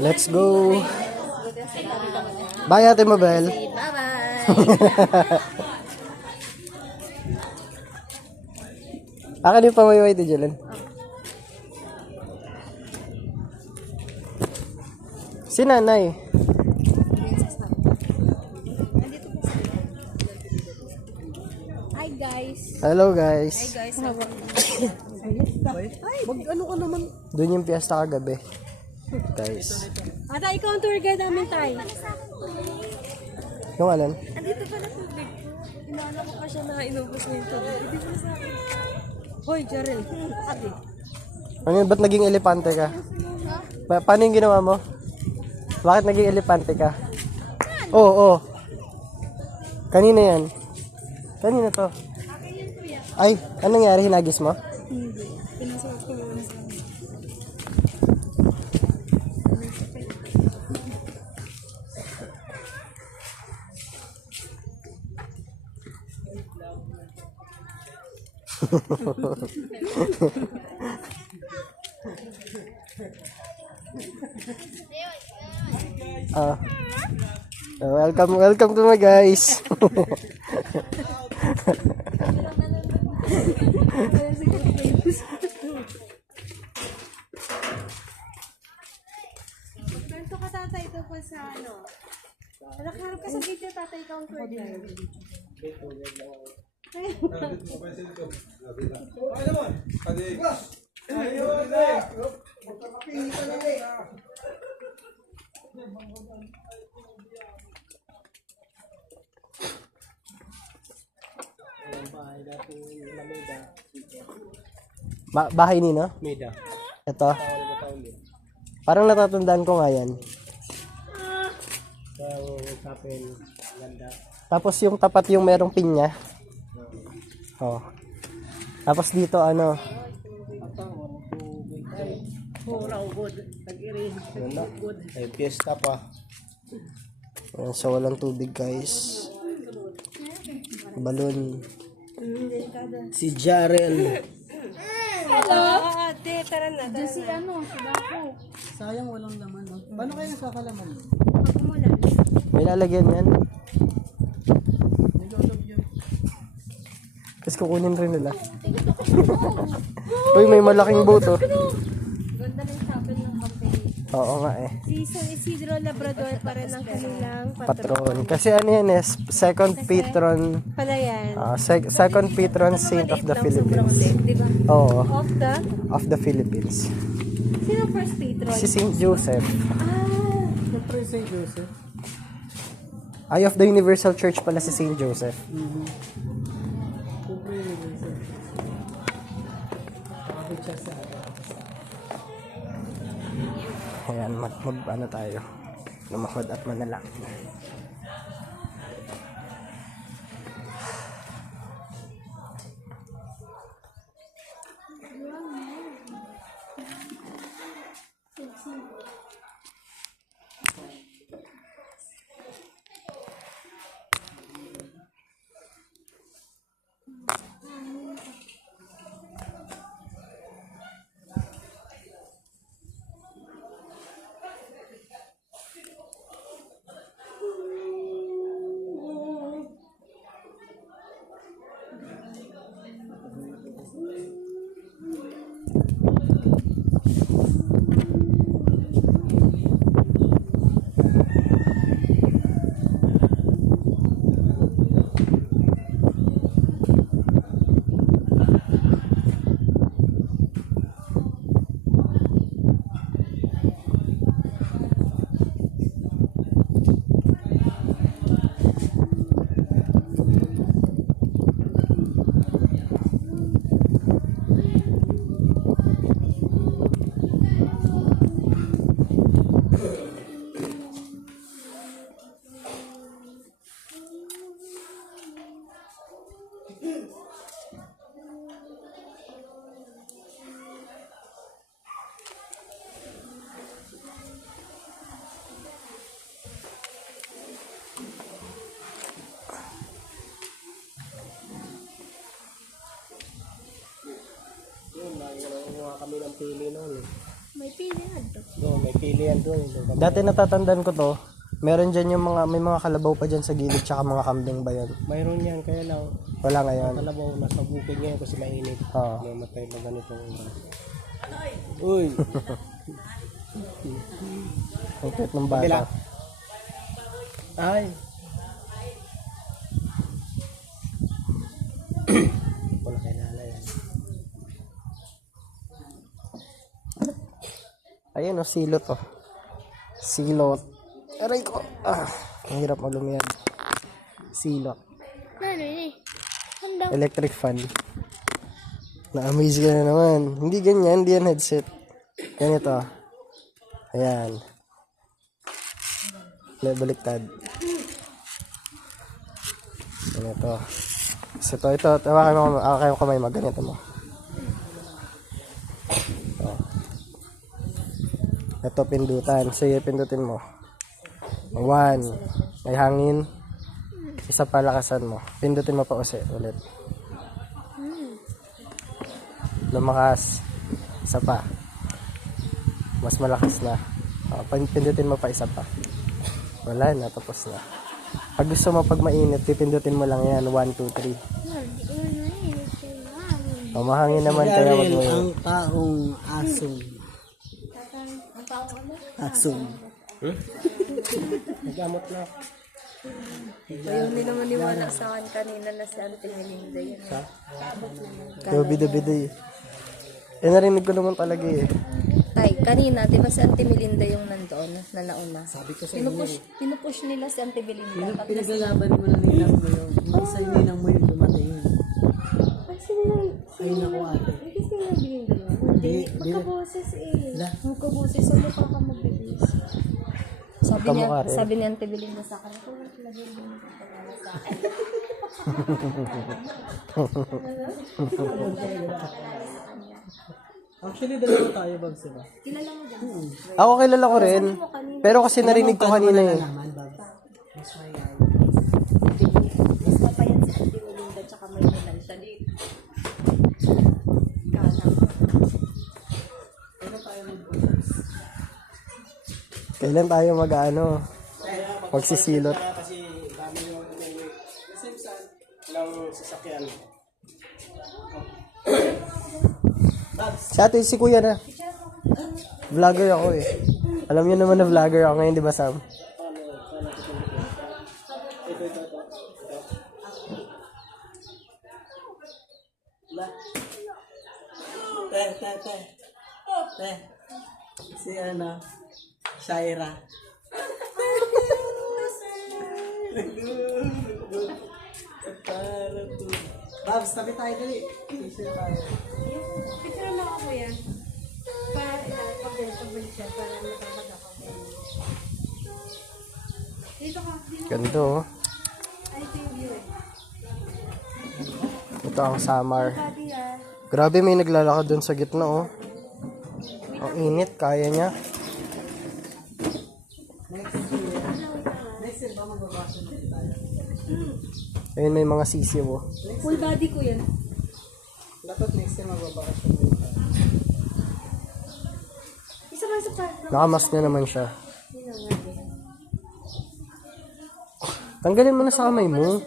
Let's go. Bye, Ate Mabel. Bye-bye. Akin yung pamayway ito, Jalen. Si nanay. Hi guys. Hello, guys. Hi guys. Mag-ano ka naman? Doon yung piyesta kagabi. Guys. Ata, ikaw ang tour guide namin tayo. Yung alam? Andito pala tubig ko. Inaala ko pa siya na inubos niya yung tubig. Hindi mo sa akin. Hoy, Jarel. Ate. Ano yun? Ba't naging elepante ka? Paano yung ginawa mo? Bakit naging elepante ka? Oo, oo. Kanina yan. Kanina to. Ay, anong nangyari? Hinagis mo? Hindi. Pinasuot ko muna sa akin. Welcome to my guys. Kwento ka tatay ito po sa ano. Nakaharap ka sa video tatay ikaw ang tour guide. Bahay ni, no? Meda. Ito. Parang natatandaan ko nga yan. So, kapel, ganda. Tapos yung tapat yung merong pinya. Oh. Tapos dito ano? Ay, piyesta pa. Ayan, so walang tubig, guys. Balon. Si Jarel. Hello? Ate, tara na. Si ano, si Bako. Sayang walang laman. No? Paano kayo nagkakalaman? Pagkumulan. May lalagyan yan. Tapos kukunin rin nila. Uy, may malaking boat, oh. Ganda ng chapel ng company. Oo nga eh. Si San Isidro Labrador pa rin ang kanilang Patron. Kasi ano yan eh, second patron, Pala yan. second patron saint of the Philippines. Diba? Oo, Of the? of the Philippines. Sino first patron? Si Saint Joseph. Siyempre, St. Joseph. Eye of the Universal Church pala si Saint Joseph. Siyempre, Joseph. Pakapit siya sa Ayan, ano tayo. Lumahod at manalangin. Kumuha kami ng pili noon eh. May pili na to. Doon, may pili yan doon. Dati natatandaan ko to, meron dyan yung mga, may mga kalabaw pa dyan sa gilid, tsaka mga kambing ba yun? Mayroon yan, kaya lang. Wala ngayon. Kalabaw, nasa bukid ngayon kasi mainit. Oo. Mamatay na ganitong. Uy! Ang cute ng Kabila. bata. Ay! Wala kay nanay yan. Ayun o, silot o. Silot. Aray ko. Ang hirap malumiyad. Silot. Ano eh? Handa. Electric fan. Na-amaze ka na naman. Hindi ganyan, hindi yan headset. Ganito. Ayan. Baliktad. Ganito. So, ito. Tawakan mo kayo kamay mo. Ganito mo. Ito pindutan. Sige, pindutin mo. 1. May hangin. Isa pa lakasan mo. Pindutin mo pa ulit. Lumakas. Isa pa. Mas malakas na. Pindutin mo pa isa pa. Wala na. Tapos na. Pag gusto mo pag mainit, pipindutin mo lang yan. 1, 2, 3. Mahangin naman kaya wag mo yun. Ang taong asong. Asong. Nagamot na. Ayaw nila maniwala sa akin kanina na si Auntie Melinda yun. Kaya bido-bido eh. Narinig ko naman talaga eh. Tay, kanina, di ba si Auntie Melinda yung nandoon na nauna? Sabi ko sa Pinupush nila si Auntie Melinda. Pinaglalaban mo na ninang mo yung isa yung ninang mo yung dumating. Ay, sino? Ay naku ate. Hindi sino nabigyan dalawa? Hindi. Magkaboses eh. Lah. Magkaboses. So, mukha ka magbibis. Kamukha rin. Sabi ni Auntie Melinda sa akin, kung lagyan mo ng pagkakala sa akin. Actually, dalawa tayo Babs, diba? Kilala mo dyan? Ako kilala ko rin. Pero kasi narinig ko kanina eh. Naman Babs. Mas mapayan si Auntie Melinda tsaka may nalan siya dito. Kailan tayo mag-ano? Magsisilot. Kasi dami yung kasi lang sasakyan. Si ate, si kuya na. Vlogger ako eh. Alam niyo naman na vlogger ako ngayon, di ba Sam? Te. Si ano, Shaira. Babs, tabi tayo dali. Picture tayo. Picture lang ako yan. Para pagbalik siya. Para matangkad ako. Dito ka. Ganito oh. Ay, ito yung view eh. Ito ang summer. Daddy ah. Grabe, may naglalakad dun sa gitna oh. Ang init, kaya niya. Next year ba magbabasa na tayo? Ayun, may mga sisiw oh. Full body ko yan. Dapat next year magbabasa na tayo. Isa pa sa part. Nakamask na naman siya. Tanggalin mo na sa kamay mo.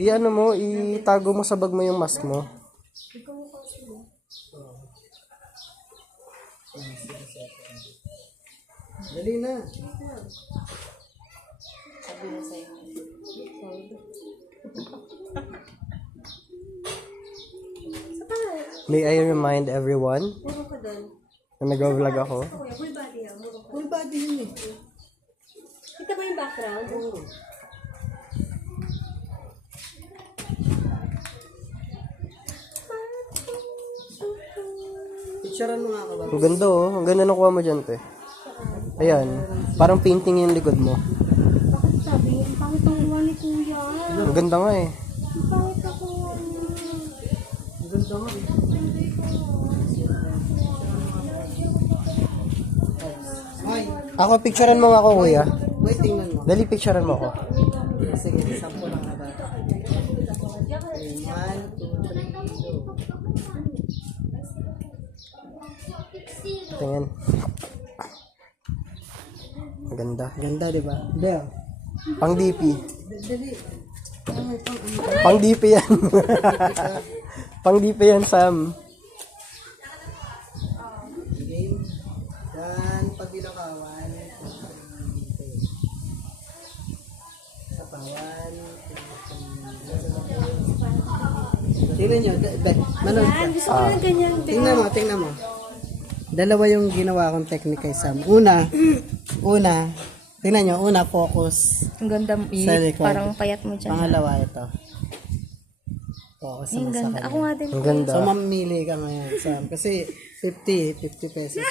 I-ano mo, itago mo sa bag mo yung mask mo. Dali na. Sabi na sa'yo. May I remind everyone Puro ko doon. na nag-vlog ako. Kuya, full body ah. Puro ko. Full body yun eh. Kita ba yung background? Oo. Picturean mo nga ka ba? Ang ganda oh. Ang ganda nakuha mo dyan, te. Ayan. Parang painting yung likod mo. Bakit sabi? Ang pangit ang kuha ni kuya. Ang ganda nga eh. Ang pangit ang kuha niya. Ang ganda nga eh. Ay, Ako, picturean mo nga ako, kuya. wait, tingnan mo. Dali, picturean mo ako. Sige, sample lang na ba? 1, 2, 3, go. Tingin. Maganda. Ganda, di ba? Bel. Pang DP. Dali. Pang DP yan. Pang DP yan, Sam. Game. Yan. Pag binakawan. Sa pawan. Tingnan nyo. Manood ka. Gusto ko na ganyan. Tingnan mo. Dalawa yung ginawa kong technique kay Sam. Una, tingnan nyo, focus. Ang ganda mo. Sa likod. Parang payat mo dyan. Pangalawa ito. Focus Ang naman sa ganda. kanya. Ako nga din. Ang ganda. So, mamili ka ngayon, Sam. Kasi 50 pesos.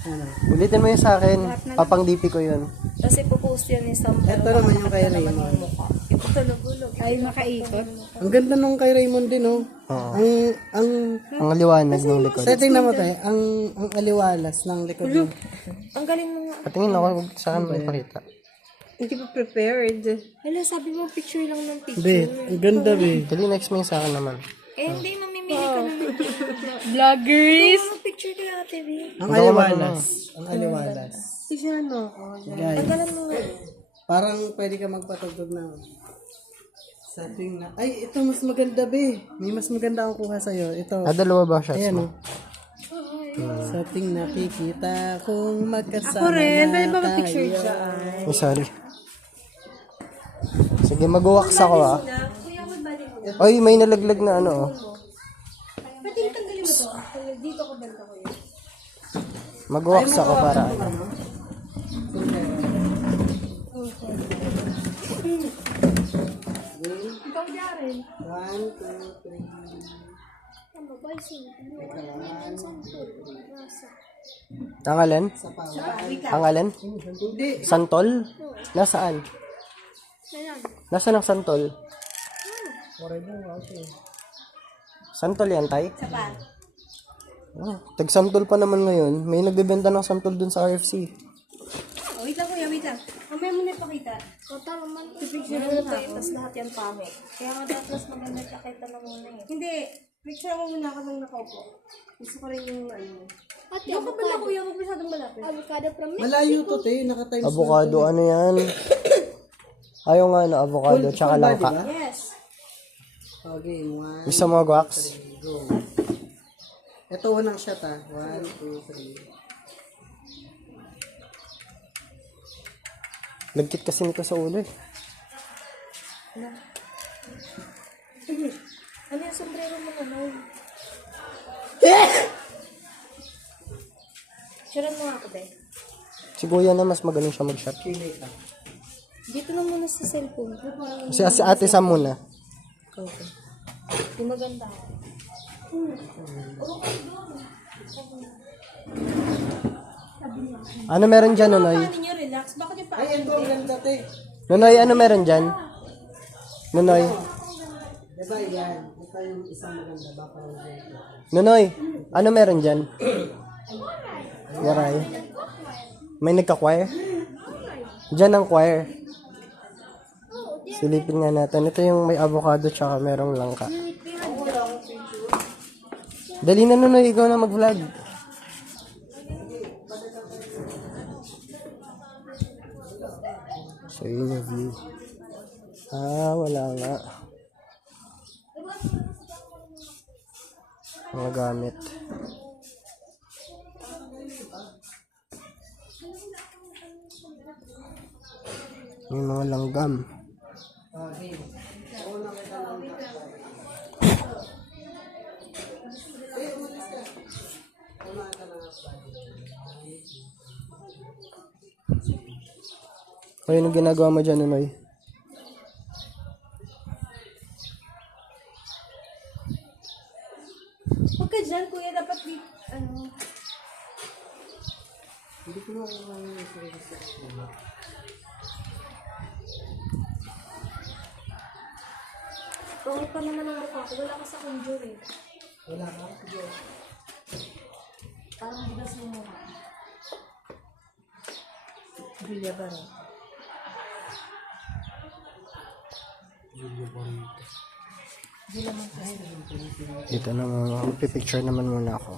Ano? Ulitin mo yun sa akin. Papang DP ko yun. Kasi pupost yan ni Sam. Ito naman yung kay Raymond. Yung tulog-ulog. Ay, makaikot. Ang ganda nung kay Raymond din, oh. Oo. Ang Ang liwanag ng likod. setting na mo tayo, ang aliwalas ng likod mo. Ang galing mo nga. Patingin ako sa akin may pakita. Hindi pa prepared. Hala, sabi mo picture lang ng picture. Be, ang ganda, be. Dali, next mo yung sa akin naman. Eh, hindi. Mamimili ka na ng vloggers. Picture kay ate, B. Ang aliwalas. Ang aliwalas. Picture mo ako. Guys, Tagalan mo nga. parang pwede ka magpatugtog na setting na. Ay, ito mas maganda, be. May mas maganda akong kuha sa'yo. Ito. Dalawa ba shots Ayan, mo? oh. Setting nakikita kung magkasama Ako rin. na Pwede ba mag-picture tayo. dyan? Oh, sorry. Sige, mag-wax ako ah. Kuya, magbalik mo. Ay, may nalaglag na ano oh. Pwede tanggalin mo to. Dito ko banda ko yun. Mag-wax ako para ano. Ikaw niya rin. 1, 2, 3. Ano ba yung Ang alin? Sa pawan. Ang alin? Hindi. Santol? Nasaan? Ayan. Nasaan ang santol? Santol yan, tay? Sa pa. Oh, tag-santol pa naman ngayon. May nagbebenta ng santol dun sa RFC. Oh, wait lang kuya, wait lang. Mamaya mo na ipakita. Total naman. Pipicture Ano mo tayo, na tapos lahat yan pangit. Kaya nga dapat mas maganda kakita na muna eh. Hindi. Picture mo muna ako nang nakaupo. Gusto ko rin yung ano. Ate, yung kabala kuya, huwag masyadong malapit. Avocado from Malayo to, te. Naka-times Avocado, ano yan? Ayaw nga na avocado, tsaka langka. Yes. Okay, 1, Gusto mo mag-wax? go. Ito unang shot, ah. 1, 2, 3. Lagkit kasi nito sa ulo eh. Ano yung sombrero mo naman? Suran mo nga ako, be. Si Kuya na mas magaling siya mag-shot. Pili ka. Dito na muna sa cellphone. Si Ate Sam muna. Okay. Yung maganda. Ano meron dyan, Nonoy? Paano niyo relax? Bakit yung pa? Ay, ito ang ganda, te. Nonoy, ano meron dyan? Nonoy? Diba yan? Ito yung isang maganda. Baka maganda. Nonoy, ano meron dyan? Yaray. May nagka-choir? Dyan ang choir. Silipin nga natin. Ito yung may avocado tsaka merong langka. Dali na, Nonoy. Ikaw na mag-vlog. So, yun yung view. Wala nga. Mga gamit. Yung mga langgam. Okay. O yun ang ginagawa mo dyan, Nonoy. Huwag ka dyan kuya, dapat di, ano. Hindi ko makuha yung service. Pangit pa naman ang mukha ko. Wala ka sa conjure eh. Wala ka? Sige. Parang bigas mo mukha. Julia ba rin? Dito naman, pipicture naman muna ako.